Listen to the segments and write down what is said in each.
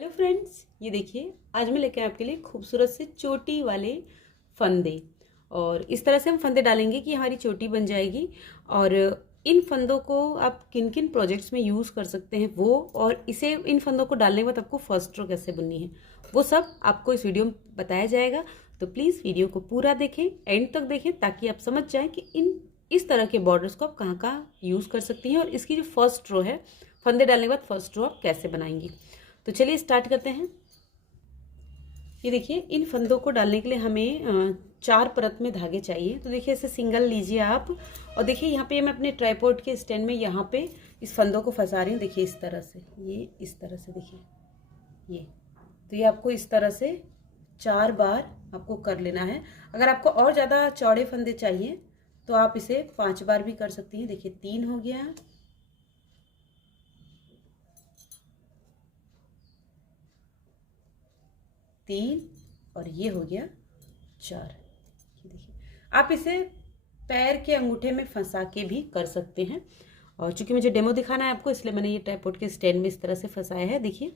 Hello friends, ये देखिए आज मैं लेके आए आपके लिए खूबसूरत से चोटी वाले फंदे। और इस तरह से हम फंदे डालेंगे कि हमारी चोटी बन जाएगी। और इन फंदों को आप किन किन प्रोजेक्ट्स में यूज़ कर सकते हैं वो, और इसे इन फंदों को डालने के बाद आपको फर्स्ट रो कैसे बुननी है वो सब आपको इस वीडियो में बताया जाएगा। तो प्लीज़ वीडियो को पूरा देखें, एंड तक देखें, ताकि आप समझ जाएं कि इस तरह के बॉर्डर्स को आप कहाँ कहाँ यूज़ कर सकती हैं, और इसकी जो फर्स्ट रो है फंदे डालने के बाद फर्स्ट रो आप कैसे बनाएंगी। तो चलिए स्टार्ट करते हैं। ये देखिए, इन फंदों को डालने के लिए हमें 4 परत में धागे चाहिए। तो देखिए ऐसे सिंगल लीजिए आप, और देखिए यहाँ पे मैं अपने ट्राइपॉड के स्टैंड में यहाँ पे इस फंदों को फंसा रही हूँ। देखिए इस तरह से, ये इस तरह से, देखिए ये। तो ये आपको इस तरह से 4 बार आपको कर लेना है। अगर आपको और ज़्यादा चौड़े फंदे चाहिए तो आप इसे 5 बार भी कर सकती हैं। देखिए 3 हो गया, 3, और ये हो गया 4। ये देखिए, आप इसे पैर के अंगूठे में फंसा के भी कर सकते हैं। और चूंकि मुझे डेमो दिखाना है आपको, इसलिए मैंने ये ट्राइपॉड के स्टैंड में इस तरह से फंसाया है। देखिए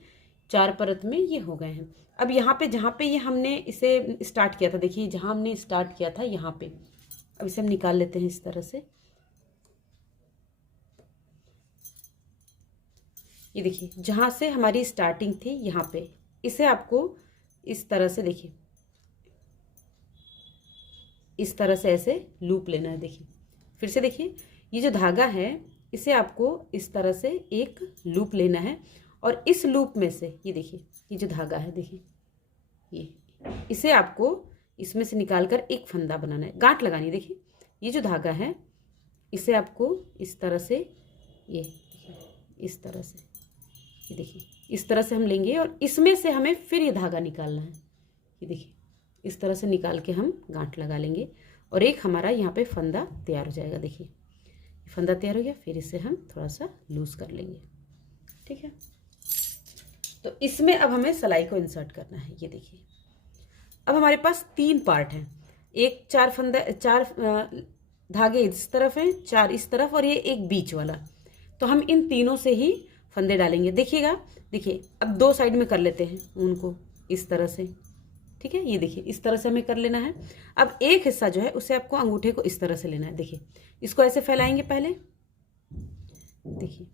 4 परत में ये हो गए हैं। अब यहाँ पे जहाँ पे ये हमने इसे स्टार्ट किया था, देखिए जहाँ हमने स्टार्ट किया था यहाँ पे, अब इसे हम निकाल लेते हैं इस तरह से। ये देखिए जहाँ से हमारी स्टार्टिंग थी यहाँ पे, इसे आपको इस तरह से, देखिए इस तरह से ऐसे लूप लेना है। देखिए फिर से, देखिए ये जो धागा है इसे आपको इस तरह से एक लूप लेना है, और इस लूप में से ये देखिए, ये जो धागा है देखिए, ये इसे आपको इसमें से निकालकर एक फंदा बनाना है, गांठ लगानी है। देखिए ये जो धागा है इसे आपको इस तरह से, ये इस तरह से, ये देखिए इस तरह से हम लेंगे, और इसमें से हमें फिर ये धागा निकालना है। ये देखिए इस तरह से निकाल के हम गांठ लगा लेंगे, और एक हमारा यहाँ पे फंदा तैयार हो जाएगा। देखिए फंदा तैयार हो गया, फिर इसे हम थोड़ा सा लूज कर लेंगे। ठीक है, तो इसमें अब हमें सिलाई को इंसर्ट करना है। ये देखिए अब हमारे पास 3 पार्ट हैं, एक 4 धागे इस तरफ हैं, 4 इस तरफ, और ये एक बीच वाला। तो हम इन तीनों से ही फंदे डालेंगे। देखिएगा, देखिए अब 2 साइड में कर लेते हैं उनको इस तरह से। ठीक है, ये देखिए इस तरह से हमें कर लेना है। अब एक हिस्सा जो है उसे आपको अंगूठे को इस तरह से लेना है। देखिए इसको ऐसे फैलाएंगे पहले, देखिए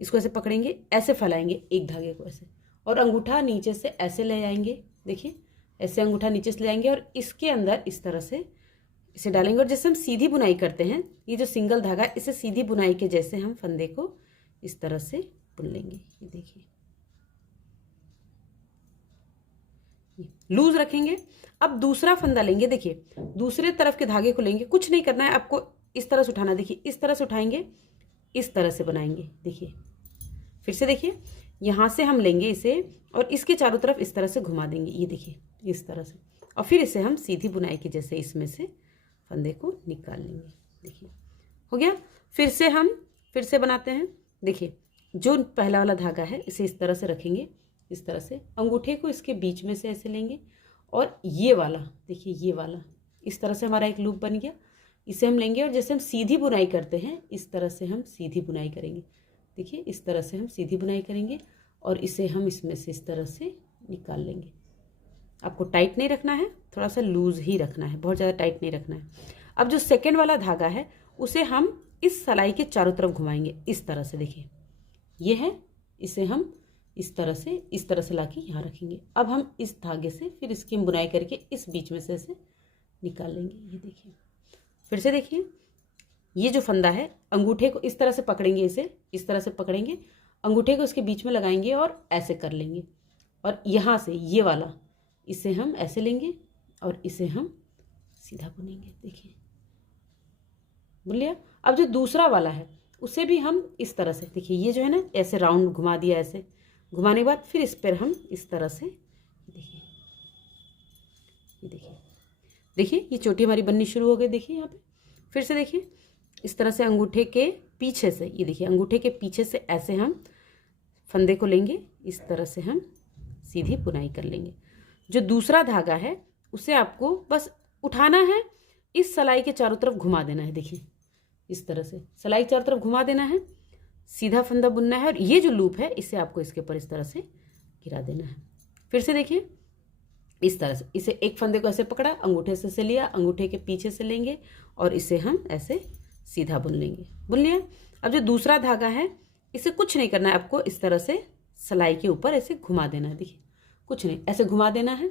इसको ऐसे पकड़ेंगे, ऐसे फैलाएंगे एक धागे को ऐसे, और अंगूठा नीचे से ऐसे ले आएंगे। देखिए ऐसे अंगूठा नीचे से ले आएंगे, और इसके अंदर इस तरह से इसे डालेंगे। और जैसे हम सीधी बुनाई करते हैं, ये जो सिंगल धागा है इसे सीधी बुनाई के जैसे हम फंदे को इस तरह से बुन लेंगे। ये देखिए लूज रखेंगे। अब दूसरा फंदा लेंगे। देखिए दूसरे तरफ के धागे को लेंगे, कुछ नहीं करना है आपको, इस तरह से उठाना। देखिए इस तरह से उठाएंगे, इस तरह से बनाएंगे। देखिए फिर से, देखिए यहां से हम लेंगे इसे, और इसके चारों तरफ इस तरह से घुमा देंगे। ये देखिए इस तरह से, और फिर इसे हम सीधी बुनाई के जैसे इसमें से फंदे को निकाल लेंगे। देखिए हो गया। फिर से बनाते हैं। देखिए जो पहला वाला धागा है इसे इस तरह से रखेंगे, इस तरह से अंगूठे को इसके बीच में से ऐसे लेंगे, और ये वाला देखिए, ये वाला इस तरह से हमारा एक लूप बन गया। इसे हम लेंगे, और जैसे हम सीधी बुनाई करते हैं इस तरह से हम सीधी बुनाई करेंगे। देखिए इस तरह से हम सीधी बुनाई करेंगे, और इसे हम इसमें से इस तरह से निकाल लेंगे। आपको टाइट नहीं रखना है, थोड़ा सा लूज ही रखना है, बहुत ज़्यादा टाइट नहीं रखना है। अब जो सेकेंड वाला धागा है उसे हम इस सलाई के चारों तरफ घुमाएंगे इस तरह से। देखिए ये है, इसे हम इस तरह से लाके यहाँ रखेंगे। अब हम इस धागे से फिर इसकी बुनाई करके इस बीच में से इसे निकाल लेंगे। ये देखिए फिर से, देखिए ये जो फंदा है अंगूठे को इस तरह से पकड़ेंगे, इसे इस तरह से पकड़ेंगे, अंगूठे को इसके बीच में लगाएंगे और ऐसे कर लेंगे, और यहाँ से ये वाला इसे हम ऐसे लेंगे, और इसे हम सीधा बुनेंगे। देखिए बुन लिया। अब जो दूसरा वाला है उसे भी हम इस तरह से, देखिए ये जो है ना ऐसे राउंड घुमा दिया, ऐसे घुमाने के बाद फिर इस पर हम इस तरह से, देखिए ये देखिए ये चोटी हमारी बननी शुरू हो गई। देखिए यहाँ पे फिर से, देखिए इस तरह से अंगूठे के पीछे से, ये देखिए अंगूठे के पीछे से ऐसे हम फंदे को लेंगे, इस तरह से हम सीधी बुनाई कर लेंगे। जो दूसरा धागा है उसे आपको बस उठाना है, इस सलाई के चारों तरफ घुमा देना है। देखिए इस तरह से सलाई चारों तरफ घुमा देना है, सीधा फंदा बुनना है, और ये जो लूप है इसे आपको इसके ऊपर इस तरह से गिरा देना है। फिर से देखिए इस तरह से, इसे एक फंदे को ऐसे पकड़ा, अंगूठे से लिया, अंगूठे के पीछे से लेंगे और इसे हम ऐसे सीधा बुन लेंगे। बुन लिया। अब जो दूसरा धागा है इसे कुछ नहीं करना है आपको, इस तरह से सिलाई के ऊपर ऐसे घुमा देना है। देखिए कुछ नहीं, ऐसे घुमा देना है।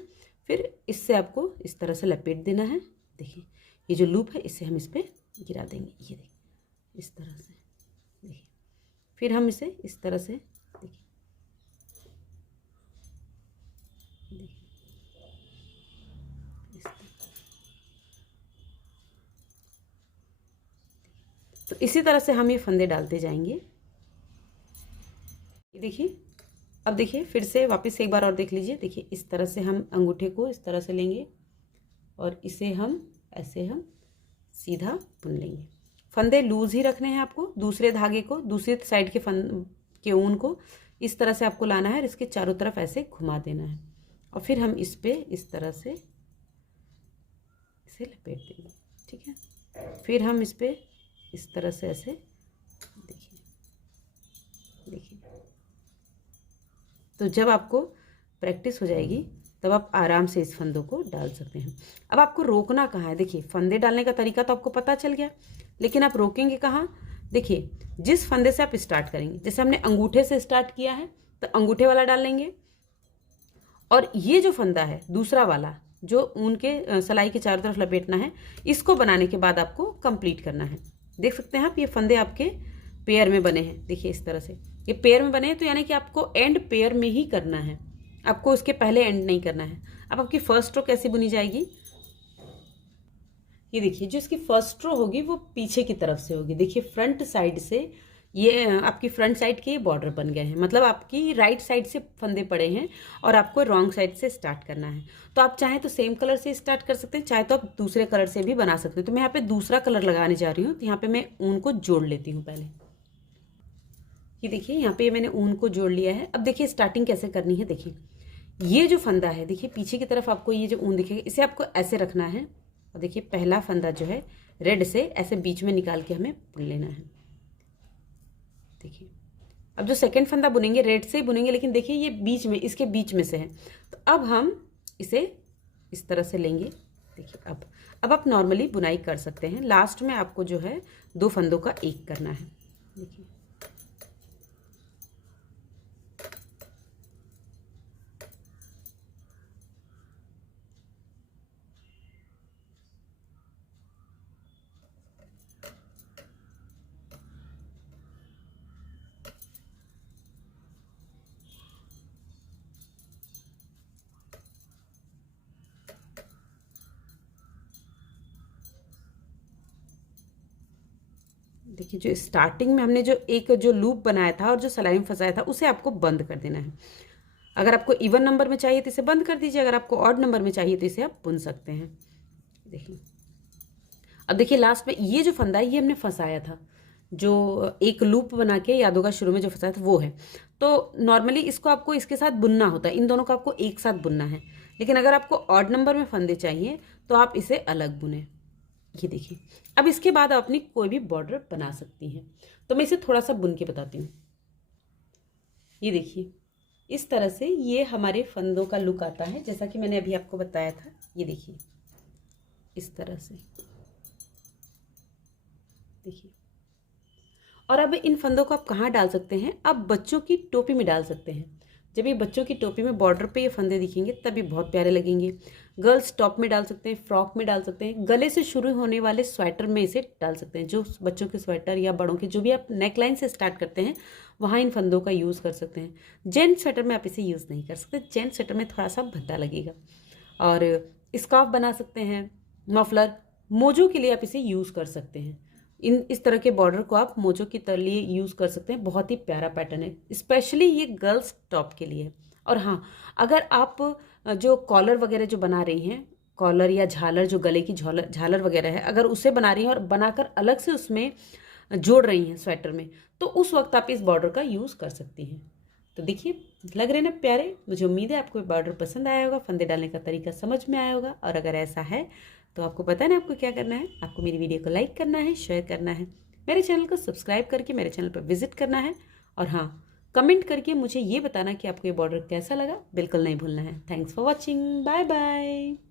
फिर इससे आपको इस तरह से लपेट देना है। देखिए ये जो लूप है इसे हम इस पर गिरा देंगे। ये देखिए इस तरह से। देखिए फिर हम इसे इस तरह से, देखिए तो इसी तरह से हम ये फंदे डालते जाएंगे। ये देखिए, अब देखिए फिर से वापस एक बार और देख लीजिए। देखिए इस तरह से हम अंगूठे को इस तरह से लेंगे और इसे हम ऐसे हम सीधा बुन लेंगे। फंदे लूज ही रखने हैं आपको। दूसरे धागे को, दूसरी साइड के ऊन को इस तरह से आपको लाना है और इसके चारों तरफ ऐसे घुमा देना है और फिर हम इस पे इस तरह से इसे लपेट देंगे। ठीक है, फिर हम इस पे इस तरह से ऐसे, देखिए देखिए। तो जब आपको प्रैक्टिस हो जाएगी तब आप आराम से इस फंदों को डाल सकते हैं। अब आपको रोकना कहाँ है? देखिए फंदे डालने का तरीका तो आपको पता चल गया, लेकिन आप रोकेंगे कहाँ? देखिए जिस फंदे से आप स्टार्ट करेंगे, जैसे हमने अंगूठे से स्टार्ट किया है तो अंगूठे वाला डाल लेंगे, और ये जो फंदा है दूसरा वाला जो ऊन के सिलाई के चारों तरफ लपेटना है, इसको बनाने के बाद आपको कंप्लीट करना है। देख सकते हैं आप, ये फंदे आपके पेयर में बने हैं। देखिए इस तरह से ये पेयर में बने हैं, तो यानी कि आपको एंड पेयर में ही करना है, आपको उसके पहले एंड नहीं करना है। अब आपकी फर्स्ट रो कैसी बुनी जाएगी? ये देखिए जो इसकी फर्स्ट रो होगी वो पीछे की तरफ से होगी। देखिए फ्रंट साइड से ये आपकी फ्रंट साइड के बॉर्डर बन गए हैं, मतलब आपकी राइट साइड से फंदे पड़े हैं और आपको रॉन्ग साइड से स्टार्ट करना है। तो आप चाहें तो सेम कलर से स्टार्ट कर सकते हैं, चाहे तो आप दूसरे कलर से भी बना सकते हैं। तो मैं यहाँ पे दूसरा कलर लगाने जा रही हूँ, तो यहाँ पे मैं ऊन को जोड़ लेती हूँ पहले। ये देखिए यहाँ पे मैंने ऊन को जोड़ लिया है। अब देखिए स्टार्टिंग कैसे करनी है। देखिए ये जो फंदा है, देखिए पीछे की तरफ आपको ये जो ऊन दिखेगा, इसे आपको ऐसे रखना है और देखिए पहला फंदा जो है रेड से ऐसे बीच में निकाल के हमें बुन लेना है। देखिए अब जो सेकंड फंदा बुनेंगे रेड से ही बुनेंगे, लेकिन देखिए ये बीच में, इसके बीच में से है, तो अब हम इसे इस तरह से लेंगे। देखिए अब आप नॉर्मली बुनाई कर सकते हैं। लास्ट में आपको जो है दो फंदों का एक करना है। देखिए देखिए जो स्टार्टिंग में हमने जो लूप बनाया था और जो सिलाई में फंसाया था, उसे आपको बंद कर देना है। अगर आपको इवन नंबर में चाहिए तो इसे बंद कर दीजिए, अगर आपको ऑड नंबर में चाहिए तो इसे आप बुन सकते हैं। देखिए अब देखिए लास्ट में ये जो फंदा है ये हमने फंसाया था, जो एक लूप बना के, याद होगा शुरू में जो फंसाया था वो है। तो नॉर्मली इसको आपको इसके साथ बुनना होता है, इन दोनों को आपको एक साथ बुनना है। लेकिन अगर आपको ऑड नंबर में फंदे चाहिए तो आप इसे अलग बुने। ये देखिए अब इसके बाद आप अपनी कोई भी बॉर्डर बना सकती हैं। तो मैं इसे थोड़ा सा बुन के बताती हूँ। ये देखिए इस तरह से ये हमारे फंदों का लुक आता है, जैसा कि मैंने अभी आपको बताया था। ये देखिए इस तरह से, देखिए। और अब इन फंदों को आप कहाँ डाल सकते हैं? आप बच्चों की टोपी में डाल सकते हैं। जब ये बच्चों की टोपी में बॉर्डर पे ये फंदे दिखेंगे तब ये बहुत प्यारे लगेंगे। गर्ल्स टॉप में डाल सकते हैं, फ्रॉक में डाल सकते हैं, गले से शुरू होने वाले स्वेटर में इसे डाल सकते हैं। जो बच्चों के स्वेटर या बड़ों के जो भी आप नेक लाइन से स्टार्ट करते हैं वहाँ इन फंदों का यूज़ कर सकते हैं। जेंट्स स्वेटर में आप इसे यूज़ नहीं कर सकते, जेंट्स स्वेटर में थोड़ा सा भद्दा लगेगा। और स्कार्फ बना सकते हैं, मफलर, मोजों के लिए आप इसे यूज़ कर सकते हैं। इस तरह के बॉर्डर को आप मोजों की तरह लिए यूज़ कर सकते हैं। बहुत ही प्यारा पैटर्न है, स्पेशली ये गर्ल्स टॉप के लिए। और हाँ, अगर आप जो कॉलर वगैरह जो बना रही हैं, कॉलर या झालर, जो गले की झालर वगैरह है, अगर उसे बना रही हैं और बनाकर अलग से उसमें जोड़ रही हैं स्वेटर में, तो उस वक्त आप इस बॉर्डर का यूज़ कर सकती हैं। तो देखिए लग रहे ना प्यारे। मुझे उम्मीद है आपको ये बॉर्डर पसंद आया होगा, फंदे डालने का तरीका समझ में आया होगा। और अगर ऐसा है तो आपको पता है ना आपको क्या करना है। आपको मेरी वीडियो को लाइक करना है, शेयर करना है, मेरे चैनल को सब्सक्राइब करके मेरे चैनल पर विजिट करना है। और हाँ, कमेंट करके मुझे ये बताना कि आपको ये बॉर्डर कैसा लगा, बिल्कुल नहीं भूलना है। Thanks for watching, bye bye.